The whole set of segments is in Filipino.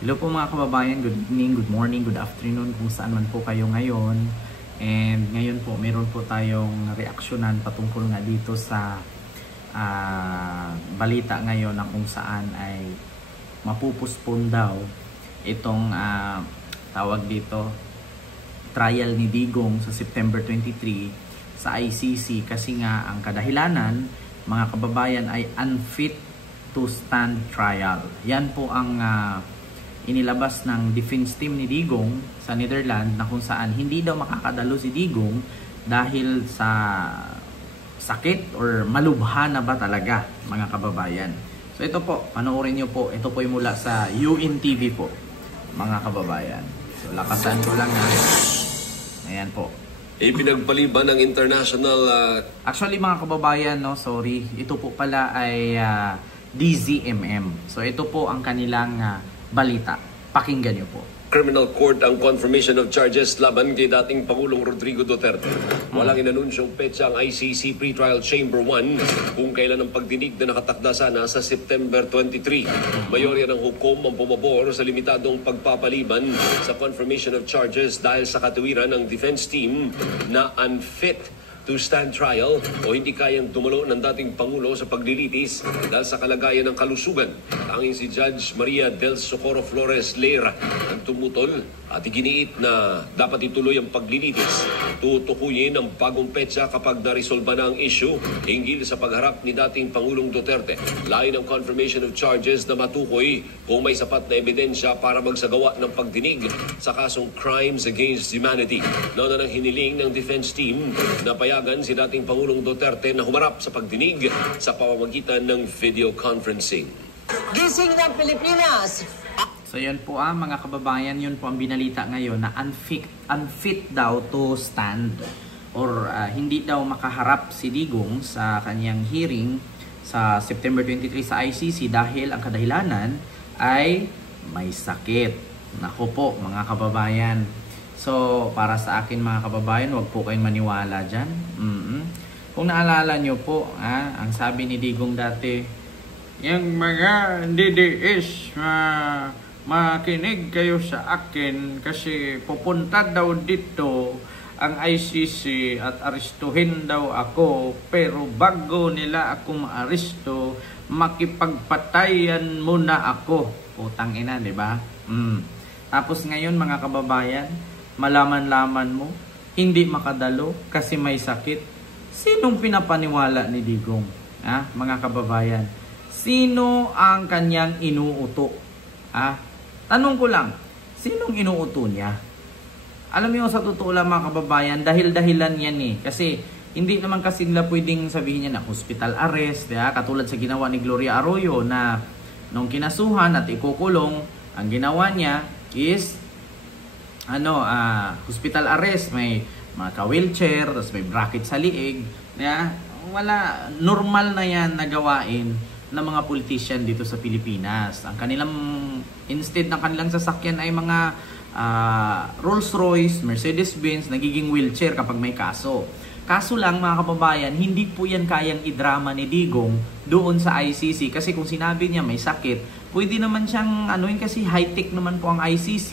Hello po mga kababayan, good evening, good morning, good afternoon kung saan man po kayo ngayon. And ngayon po, meron po tayong reaksyonan patungkol nga dito sa balita ngayon na kung saan ay mapupuspon daw itong tawag dito, trial ni Digong sa September 23 sa ICC kasi nga ang kadahilanan mga kababayan ay unfit to stand trial. Yan po ang inilabas ng defense team ni Digong sa Netherlands na kung saan hindi daw makakadalo si Digong dahil sa sakit or malubha na ba talaga mga kababayan. So ito po, panoorin nyo po, ito po yung mula sa UNTV po mga kababayan. So lakasan ko lang na. Ayan po. Ipinagpaliban ng international... Actually mga kababayan, no, sorry, ito po pala ay DZMM. So ito po ang kanilang balita. Pakinggan niyo po. Criminal Court ang confirmation of charges laban kay dating Pangulong Rodrigo Duterte. Walang inanunsyong petsa ang ICC Pre-Trial Chamber 1 kung kailan ang pagdinig na nakatakda sana sa September 23. Mayorya ng hukom ang pumabor sa limitadong pagpapaliban sa confirmation of charges dahil sa katuwiran ng defense team na unfit to stand trial o hindi kayang dumalo ng dating Pangulo sa paglilitis dahil sa kalagayan ng kalusugan. Tanging si Judge Maria del Socorro Flores Leyra ang tumutol at iginiit na dapat ituloy ang paglilitis. Tutukuyin ang bagong petsa kapag naresolba na ang issue hinggil sa pagharap ni dating Pangulong Duterte. Lain ang confirmation of charges na matukoy kung may sapat na ebidensya para magsagawa ng pagdinig sa kasong crimes against humanity. Nauna ng hiniling ng defense team na payagan si dating Pangulong Duterte na humarap sa pagdinig sa pamamagitan ng video conferencing. Gising ng Pilipinas! So yun po mga kababayan, yun po ang binalita ngayon na unfit daw to stand or hindi daw makaharap si Digong sa kanyang hearing sa September 23 sa ICC dahil ang kadahilanan ay may sakit. Nako po mga kababayan. So para sa akin mga kababayan, wag po kayong maniwala dyan. Kung naalala nyo po, ang sabi ni Digong dati, yung mga DDS makinig kayo sa akin kasi pupunta daw dito ang ICC at aristuhin daw ako, pero bago nila ako maaresto makipagpatayan muna ako. Putang ina, di ba? Tapos ngayon mga kababayan, malaman-laman mo hindi makadalo kasi may sakit. Sinong pinapaniwala ni Digong? Mga kababayan, sino ang kanyang inuuto? Tanong ko lang, sinong inuuto niya? Alam niyo sa totoo lang mga kababayan, dahil-dahilan yan Kasi hindi naman kasi nila pwedeng sabihin niya na hospital arrest, katulad sa ginawa ni Gloria Arroyo na nung kinasuhan at ikukulong, ang ginawa niya is hospital arrest, may mga wheelchair, tapos may bracket sa liig. Wala, normal na yan na gawain ng mga politician dito sa Pilipinas. Ang kanilang, instead ng kanilang sasakyan ay mga Rolls Royce, Mercedes Benz, nagiging wheelchair kapag may kaso. Kaso lang mga kababayan, hindi po yan kayang idrama ni Digong doon sa ICC kasi kung sinabi niya may sakit, pwede naman siyang kasi high-tech naman po ang ICC,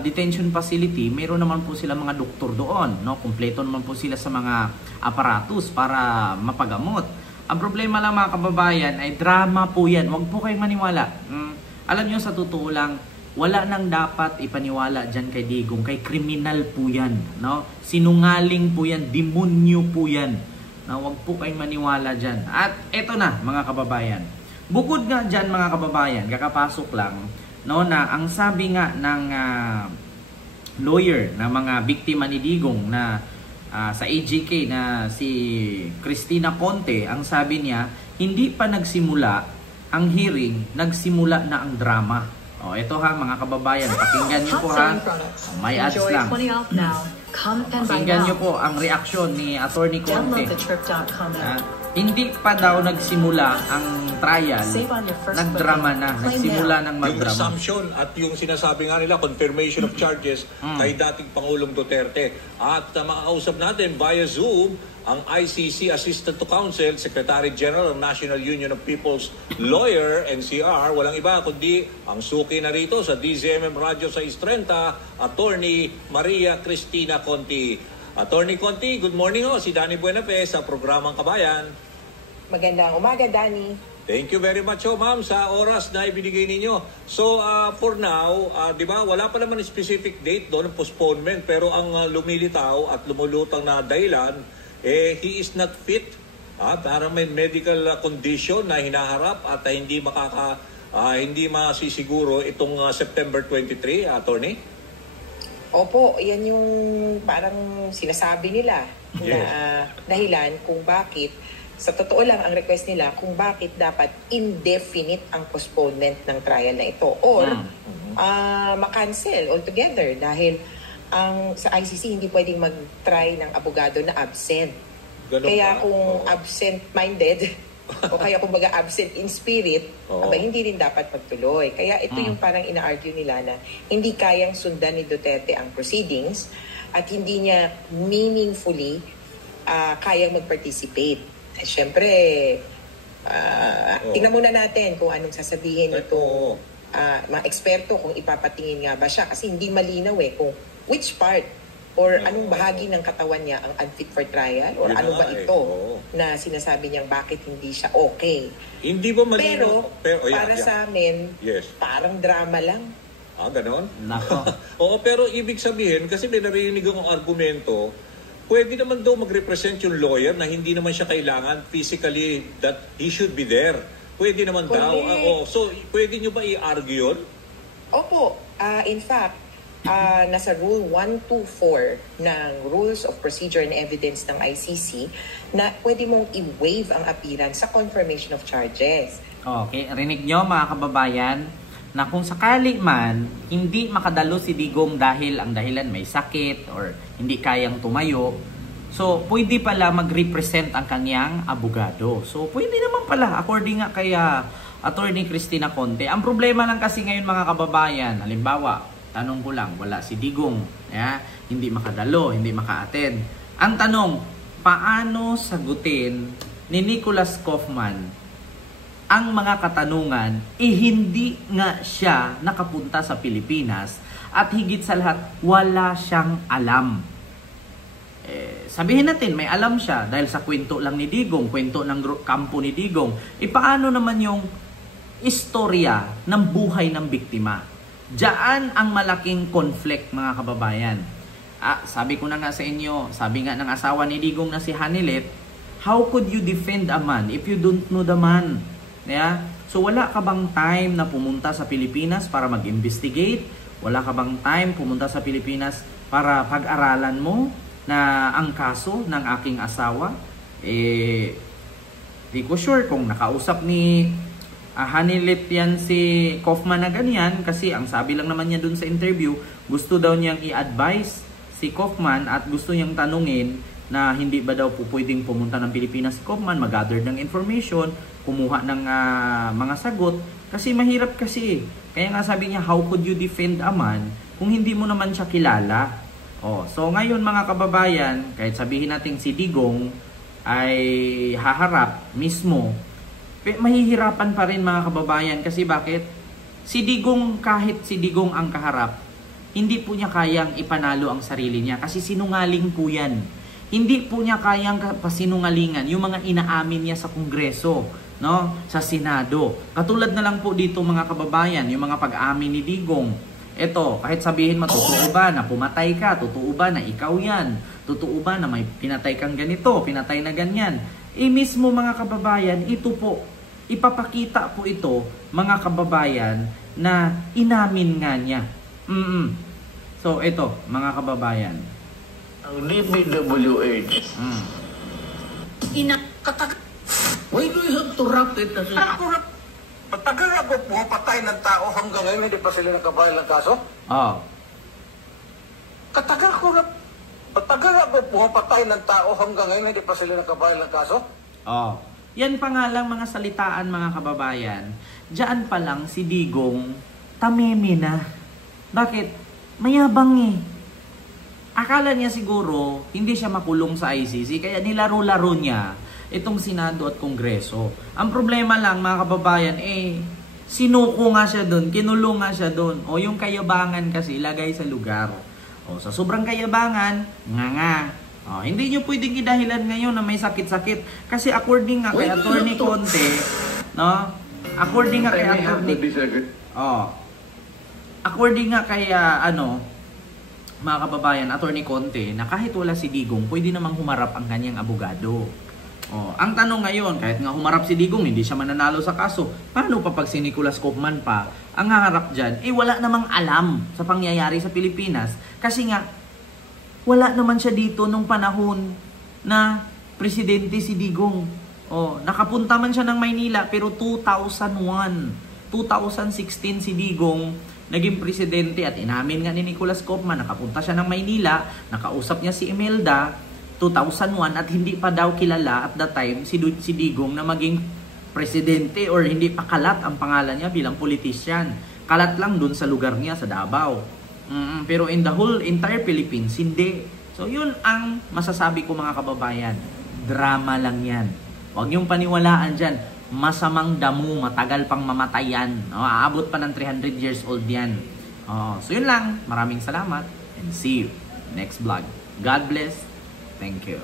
detention facility, mayroon naman po sila mga doktor doon, kumpleto naman po sila sa mga aparatus para mapagamot. Ang problema lang mga kababayan ay drama po yan. Huwag po kayong maniwala. Alam nyo sa totoo lang, wala nang dapat ipaniwala dyan kay Digong. Kay kriminal po yan. Sinungaling po yan. Demonyo po yan. Huwag po kayong maniwala dyan. At eto na mga kababayan. Bukod nga dyan mga kababayan, kakapasok lang, na ang sabi nga ng lawyer na mga biktima ni Digong na sa AJK na si Cristina Conte, ang sabi niya, hindi pa nagsimula ang hearing, nagsimula na ang drama. Ito mga kababayan, pakinggan niyo po may ads lang. Pakinggan niyo po ang reaksyon ni Attorney Conte. Hindi pa daw nagsimula ang trial, nagdrama na, nagsimula ng Yung magdrama. assumption at yung sinasabi nga nila, confirmation of charges kay dating Pangulong Duterte. At makakausap natin via Zoom ang ICC Assistant to Counsel, Secretary General ng National Union of People's Lawyer, NCR. Walang iba kundi ang suki na rito sa DZMM Radio 630, Attorney Maria Cristina Conti. Attorney Conti, good morning ho. Si Danny Buenafe sa programang Kabayan. Magandang umaga, Danny. Thank you very much, ma'am, sa oras na ibinigay ninyo. So, for now, di ba, wala pa naman specific date doon, postponement, pero ang lumilitaw at lumulutang na dahilan, he is not fit. Parang may medical condition na hinaharap at hindi masisiguro itong September 23, attorney? Opo, yan yung parang sinasabi nila na dahilan kung bakit. Sa totoo lang, ang request nila kung bakit dapat indefinite ang postponement ng trial na ito or makancel altogether dahil sa ICC hindi pwedeng mag-try ng abogado na absent. Ganun Kaya ba? kung absent-minded o kaya kung baga absent in spirit, hindi rin dapat magtuloy. Kaya ito yung parang ina-argue nila na hindi kayang sundan ni Duterte ang proceedings at hindi niya meaningfully kayang mag-participate. Siyempre, tingnan muna natin kung anong sasabihin nito mga eksperto kung ipapatingin nga ba siya kasi hindi malinaw kung which part or anong bahagi ng katawan niya ang unfit for trial or Yun ano na ba nga ito na sinasabi niyang bakit hindi siya okay. Hindi ba malinaw? Pero para sa amin, parang drama lang. Ganon? Nako. Oo, pero ibig sabihin, kasi may narinig akong argumento, pwede naman daw mag-represent yung lawyer na hindi naman siya kailangan physically that he should be there. Pwede naman daw. So, pwede nyo ba i-argue yun? Opo. In fact, nasa Rule 124 ng Rules of Procedure and Evidence ng ICC na pwede mong i-waive ang appearance sa confirmation of charges. Okay, rinig nyo mga kababayan na kung sakali man hindi makadalo si Digong dahil ang dahilan may sakit or hindi kayang tumayo, so pwede pala mag-represent ang kanyang abogado. So pwede naman pala according nga kay Attorney Cristina Conte. Ang problema lang kasi ngayon mga kababayan, halimbawa, tanong ko lang, wala si Digong, hindi makadalo, hindi maka-attend. Ang tanong, paano sagutin ni Nicholas Kaufman ang mga katanungan, hindi nga siya nakapunta sa Pilipinas at higit sa lahat, wala siyang alam. Sabihin natin, may alam siya dahil sa kwento lang ni Digong, kwento ng kampo ni Digong. Paano naman yung istorya ng buhay ng biktima? Diyan ang malaking conflict mga kababayan. Sabi ko na nga sa inyo, sabi nga ng asawa ni Digong na si Hanilet, how could you defend a man if you don't know the man? So wala ka bang time na pumunta sa Pilipinas para mag-investigate? Wala ka bang time pumunta sa Pilipinas para pag-aralan mo na ang kaso ng aking asawa? Di ko sure kung nakausap ni Hanilet yan si Kaufman na ganyan kasi ang sabi lang naman niya dun sa interview, gusto daw niyang i-advise si Kaufman at gusto niyang tanungin na hindi ba daw po pwedeng pumunta ng Pilipinas si Kaufman, mag-gather ng information, kumuha ng mga sagot kasi mahirap kasi. Kaya nga sabi niya, how could you defend a man kung hindi mo naman siya kilala? So ngayon mga kababayan, kahit sabihin natin si Digong ay haharap mismo, mahihirapan pa rin mga kababayan kasi bakit? Si Digong, kahit si Digong ang kaharap, hindi po niya kayang ipanalo ang sarili niya kasi sinungaling po yan. Hindi po niya kayang pasinungalingan yung mga inaamin niya sa Kongreso, sa Senado. Katulad na lang po dito mga kababayan, yung mga pag-amin ni Digong. Ito, kahit sabihin mo, totoo ba na pumatay ka? Totoo ba na ikaw yan? Totoo ba na may pinatay kang ganito, pinatay na ganyan? Mismo mga kababayan, ito po, ipapakita po ito mga kababayan na inamin nga niya. So ito mga kababayan, ang DPWH why do you have to wrap it as Matagal na po pumapatay ng tao hanggang ngayon hindi pa sila nakabayal ng kaso? Matagal na po pumapatay ng tao hanggang ngayon hindi pa sila nakabayal ng kaso? Oh, yan pa nga lang mga salitaan mga kababayan. Diyan pa lang si Digong tameme na. Bakit? Mayabang eh. Akala niya siguro hindi siya makulong sa ICC kaya nilaro-laro niya itong Senado at Kongreso. Ang problema lang mga kababayan sinuko nga siya doon, kinulong nga siya doon. O yung kayabangan kasi ilagay sa lugar. O sa sobrang kayabangan, nga. O, hindi nyo pwedeng idahilan ngayon na may sakit-sakit. Kasi according nga kay Attorney Conte, no? According nga kay Attorney according nga kay mga kababayan, Attorney Conte, na kahit wala si Digong, pwede namang humarap ang kanyang abogado. Ang tanong ngayon, kahit nga humarap si Digong, hindi siya mananalo sa kaso, paano pa pag si Nicolas Kaufman pa ang haharap dyan? Wala namang alam sa pangyayari sa Pilipinas. Kasi nga, wala naman siya dito nung panahon na presidente si Digong. Nakapunta man siya ng Maynila, pero 2001, 2016 si Digong naging presidente at inamin nga ni Nicolas Kaufman, nakapunta siya ng Maynila, nakausap niya si Imelda, 2001 at hindi pa daw kilala at that time si Digong na maging presidente or hindi pa kalat ang pangalan niya bilang politician. Kalat lang dun sa lugar niya sa Davao. Pero in the whole entire Philippines, hindi. So yun ang masasabi ko mga kababayan. Drama lang yan. Huwag niyong paniwalaan dyan. Masamang damo, matagal pang mamatayan. Aabot pa ng 300 years old yan. So yun lang. Maraming salamat and see you next vlog. God bless. Thank you.